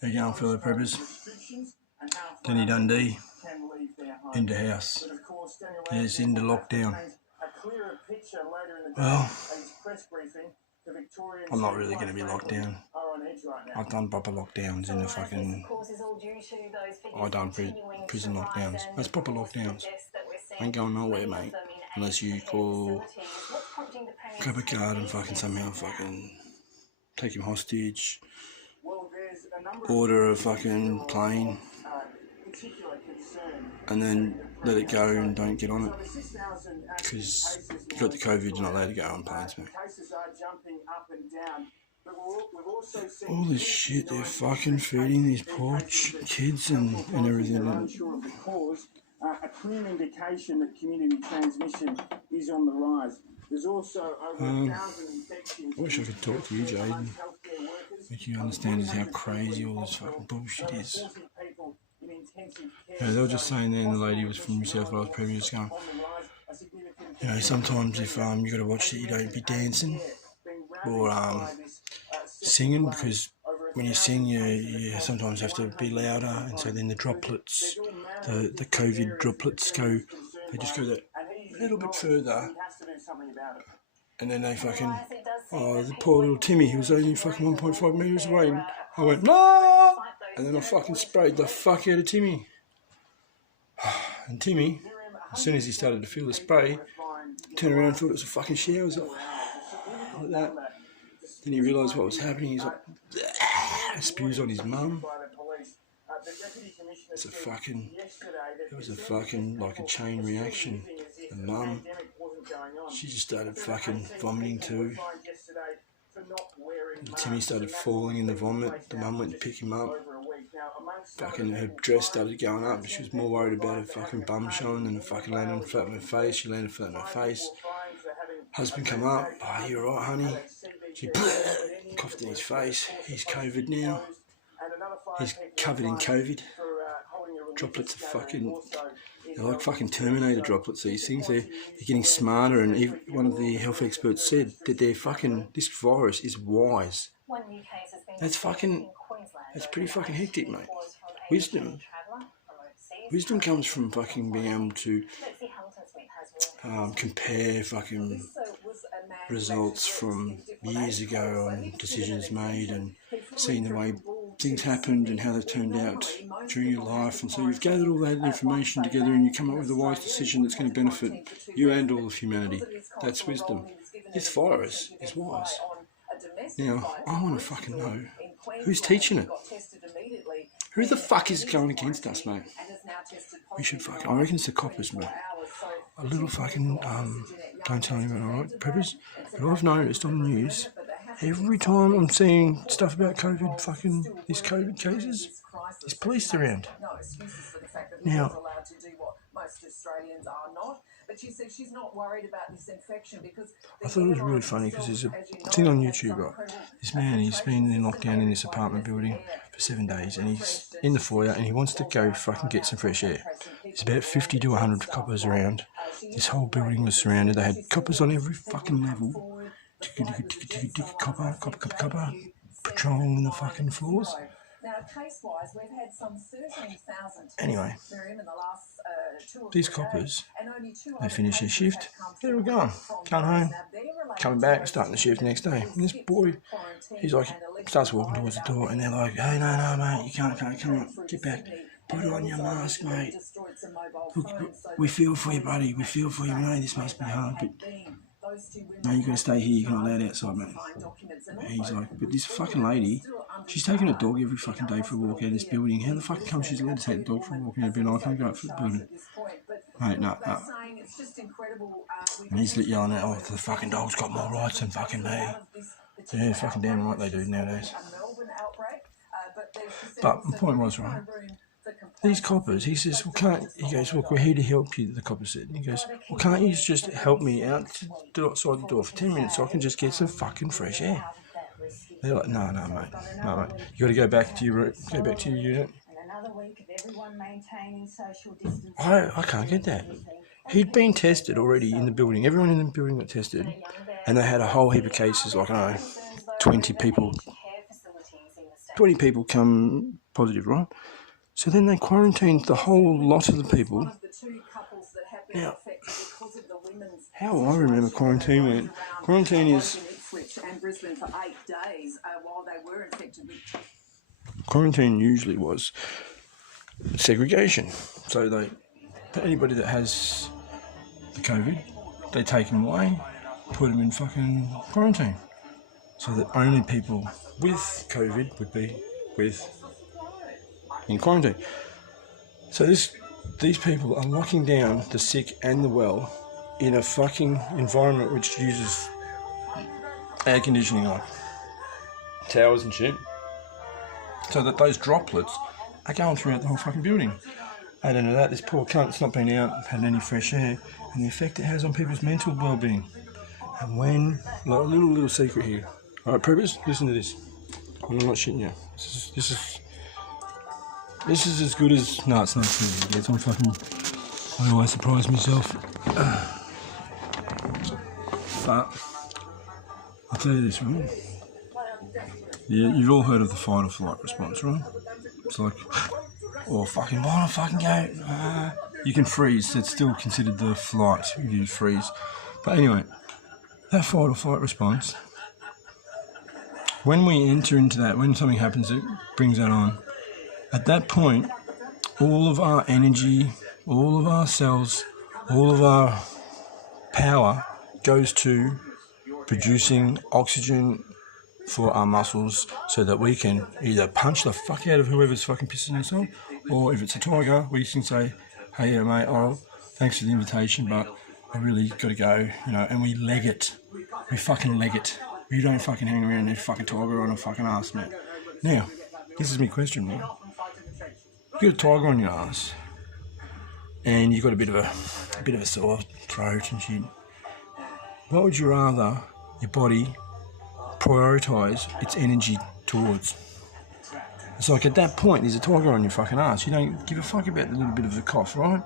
How you going, fellow preppers? Denny Dundee into house. Yes, into lockdown. Well, I'm not really going to be locked down. I've done proper lockdowns in the fucking... I've done prison lockdowns. That's proper lockdowns. I ain't going nowhere, mate. Unless you grab a guard and fucking somehow fucking take him hostage, order a fucking plane, and then let it go and don't get on it. Because you got the COVID, you're not allowed to go on planes, mate. All this shit they're fucking feeding these poor kids and everything. A clear indication that community transmission is on the rise. There's also over 1,000 infections. I wish I could talk to you, Jaden. Make you understand how crazy all this fucking bullshit is. Yeah, they were just saying then the lady was from New South Wales previous going, you know, sometimes if you got to watch it, you don't be dancing or singing, because when you sing you sometimes have to be louder, and so then the droplets, the COVID droplets they just go that little bit further, and then they fucking, the poor little Timmy, he was only fucking 1.5 metres away, and I went, no! And then I fucking sprayed the fuck out of Timmy. And Timmy, as soon as he started to feel the spray, turned around and thought it was a fucking shower. He was like that. Then he realised what was happening. He's like, spews on his mum. It was a fucking, like a chain reaction. The mum, she just started fucking vomiting too. And Timmy started falling in the vomit. The mum went to pick him up. Fucking her dress started going up, but she was more worried about her fucking bum showing than the fucking landing flat on her face. She landed flat on her face. Husband come up, you alright, honey? She coughed in his face. He's COVID now. He's covered in COVID. Droplets are fucking... They're like fucking Terminator droplets, these things. They're getting smarter, and even one of the health experts said that this virus is wise. That's pretty fucking hectic, mate. Wisdom comes from fucking being able to compare fucking results from years ago on decisions made and seeing the way things happened and how they've turned out during your life. And so you've gathered all that information together and you come up with a wise decision that's going to benefit you and all of humanity. That's wisdom. This virus is wise. Now, I want to fucking know, who's teaching it? Who the fuck is going against us, mate? We should fucking... I reckon it's the coppers, mate. A little fucking... don't tell anyone, alright, preppers? But I've noticed on the news, every time I'm seeing stuff about COVID, fucking these COVID cases, there's police around. Now, but she said she's not worried about this infection because... I thought it was really funny because there's a thing on YouTube, right? This man, he's been in lockdown in this apartment building for 7 days, and he's in the foyer and he wants to go fucking get some fresh air. There's about 50 to 100 coppers around. This whole building was surrounded. They had coppers on every fucking level. Copper, patrolling the fucking floors. Now, case-wise, we've had some 13,000 anyway, in the last, these coppers, they finish their shift, there we go, going home, coming back, starting the shift next day. And this boy, he's like, starts walking towards the door, and they're like, hey, no, mate, you can't, come on, get back, put on your mask, mate. Look, we feel for you, buddy, we feel for you, we know this must be hard, but... No, you're going to stay here, you're not allowed outside, mate. He's like, but this fucking lady, she's taking a dog every fucking day for a walk out of this building. How the fuck come she's allowed to take the dog for a walk out of the building? I can't go out for the building. Mate, no. And he's yelling out, oh, the fucking dog's got more rights than fucking me. Yeah, fucking damn right they do nowadays. But my point was, right, these coppers, he says, well, he goes, look, we're here to help you, the copper said. And he goes, well, can't you just help me out outside the door for 10 minutes so I can just get some fucking fresh air? They're like, no, mate. You got to go back to your unit. I can't get that. He'd been tested already in the building. Everyone in the building got tested, and they had a whole heap of cases, like, I don't know, 20 people 20 people come positive, right? So then they quarantined the whole lot of the people. Now, how I remember quarantine went. Quarantine is... Quarantine usually was segregation. So they, anybody that has the COVID, they take them away, put them in fucking quarantine. So that only people with COVID would be in quarantine. So these people are locking down the sick and the well in a fucking environment which uses air conditioning on towers and shit, so that those droplets are going throughout the whole fucking building. Add into that, this poor cunt's not been out, had any fresh air, and the effect it has on people's mental well-being. And when, like a little secret here. Alright, preppers, listen to this. I'm not shitting you. This is as good as... No, it's not as good as it gets. I always surprise myself. But I'll tell you this, right? Yeah, you've all heard of the fight or flight response, right? It's like, oh, fucking, why don't I fucking go? You can freeze. It's still considered the flight if you freeze. But anyway, that fight or flight response, when we enter into that, when something happens that brings that on, at that point, all of our energy, all of our cells, all of our power goes to producing oxygen for our muscles so that we can either punch the fuck out of whoever's fucking pissing us off, or if it's a tiger, we can say, hey, yeah, mate, oh, thanks for the invitation, but I really got to go, you know, and we leg it. We fucking leg it. We don't fucking hang around that fucking tiger on a fucking ass, mate. Now, this is my question, mate. You got a tiger on your ass, and you got a bit of a sore throat and shit. What would you rather your body prioritise its energy towards? It's like at that point, there's a tiger on your fucking ass. You don't give a fuck about the little bit of a cough, right?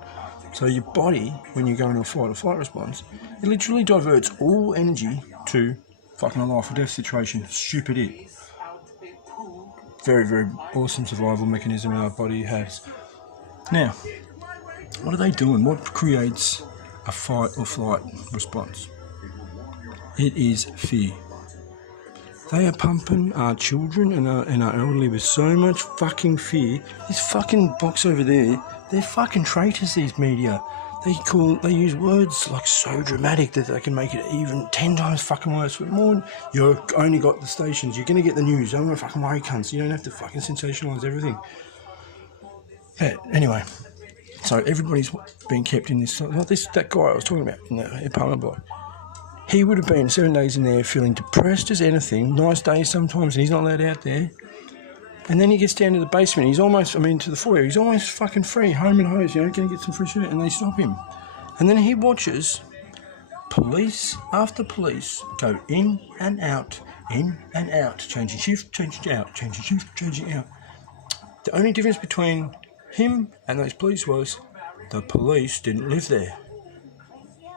So your body, when you go into a fight or flight response, it literally diverts all energy to fucking a life or death situation. Stupid it. Very, very awesome survival mechanism our body has. Now, what are they doing? What creates a fight or flight response? It is fear. They are pumping our children and our elderly with so much fucking fear. This fucking box over there, they're fucking traitors, these media. They use words like so dramatic that they can make it even 10 times fucking worse. But more, you've only got the stations. You're going to get the news. Don't fucking worry, cunts. You don't have to fucking sensationalise everything. But anyway, so everybody's been kept in this. Like that guy I was talking about in the apartment block. He would have been 7 days in there feeling depressed as anything. Nice days sometimes, and he's not allowed out there. And then he gets down to the basement. He's almost, to the foyer. He's almost fucking free, home and hose, going to get some fresh air. And they stop him. And then he watches police after police go in and out, changing shift, changing out, changing shift, changing out. The only difference between him and those police was the police didn't live there.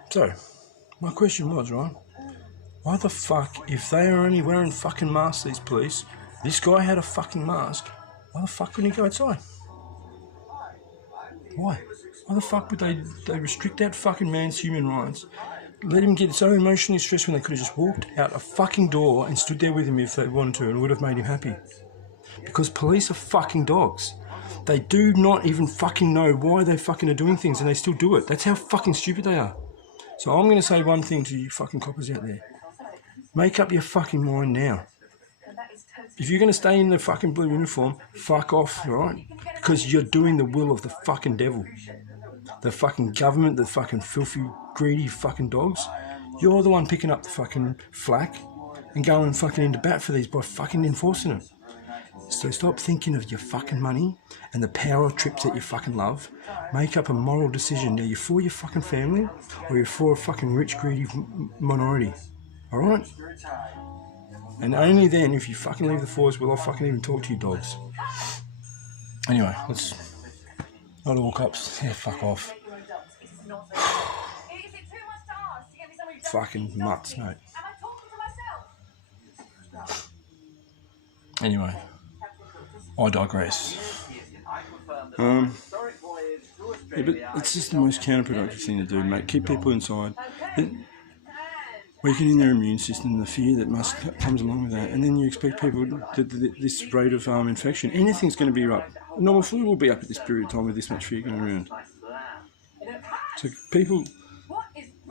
So, my question was, right, why the fuck, if they are only wearing fucking masks, these police, this guy had a fucking mask, why the fuck couldn't he go outside? Why? Why the fuck would they restrict that fucking man's human rights? Let him get so emotionally stressed when they could have just walked out a fucking door and stood there with him if they wanted to, and it would have made him happy. Because police are fucking dogs. They do not even fucking know why they fucking are doing things, and they still do it. That's how fucking stupid they are. So I'm going to say one thing to you fucking coppers out there. Make up your fucking mind now. If you're going to stay in the fucking blue uniform, fuck off, right? Because you're doing the will of the fucking devil. The fucking government, the fucking filthy, greedy fucking dogs. You're the one picking up the fucking flack and going fucking into bat for these by fucking enforcing it. So stop thinking of your fucking money and the power trips that you fucking love. Make up a moral decision. Are you for your fucking family or are you for a fucking rich, greedy minority? Alright? And only then, if you fucking leave the force, will I fucking even talk to you dogs. Anyway, let's... Not all cops. Yeah, fuck off. Fucking mutts, mate. Anyway. I digress. Yeah, but it's just the most counterproductive thing to do, mate. Keep people inside. Weakening their immune system, the fear that comes along with that, and then you expect people this rate of infection. Anything's going to be up. Normal flu will be up at this period of time with this much fear going around. So people,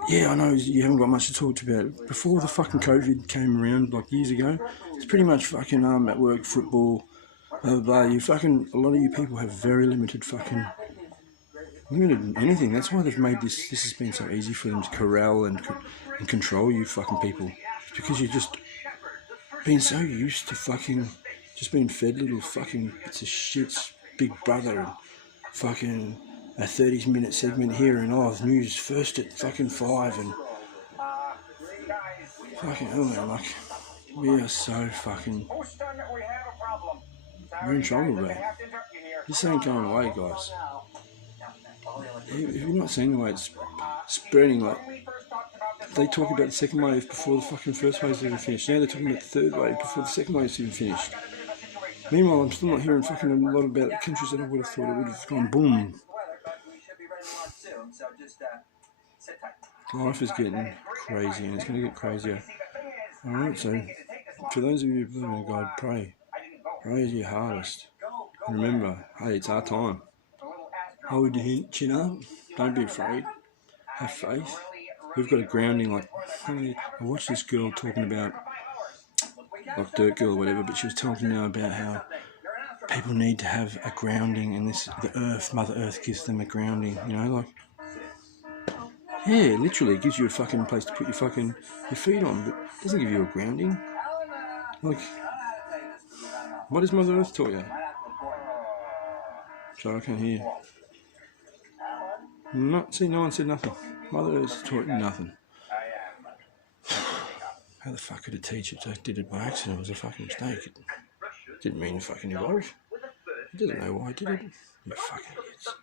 yeah, I know you haven't got much to talk about. Before the fucking COVID came around, like years ago, it's pretty much fucking at work, football, blah, blah, blah. A lot of you people have very limited anything. That's why they've made this has been so easy for them to corral and control you fucking people. It's because you've just been so used to fucking just being fed little fucking bits of shit's Big Brother and fucking a 30-minute segment here and news first at fucking 5 and fucking hell, man, like we are so fucking we're in trouble, bro. This ain't going away, guys. If you're not seeing the way it's spreading, like they talk about the second wave before the fucking first wave's even finished. Now they're talking about the third wave before the second wave's even finished. Meanwhile, I'm still not hearing fucking a lot about the countries that I would have thought it would have gone boom. Life is getting crazy and it's going to get crazier. Alright, so for those of you who believe in God, pray. Pray your hardest. And remember, hey, it's our time. Hold your chin up. Don't be afraid. Have faith. We've got a grounding. Like, I watched this girl talking about, like Dirt Girl or whatever, but she was talking now about how people need to have a grounding, and Mother Earth gives them a grounding. You know, like, yeah, literally, it gives you a fucking place to put your feet on, but it doesn't give you a grounding. Like, what does Mother Earth taught you? Sorry, I can't hear. No one said nothing. Mother Earth taught you nothing. How the fuck could it teach it? It did it by accident. It was a fucking mistake. It didn't mean to fucking evolve. It doesn't know why it did it. You fucking idiots.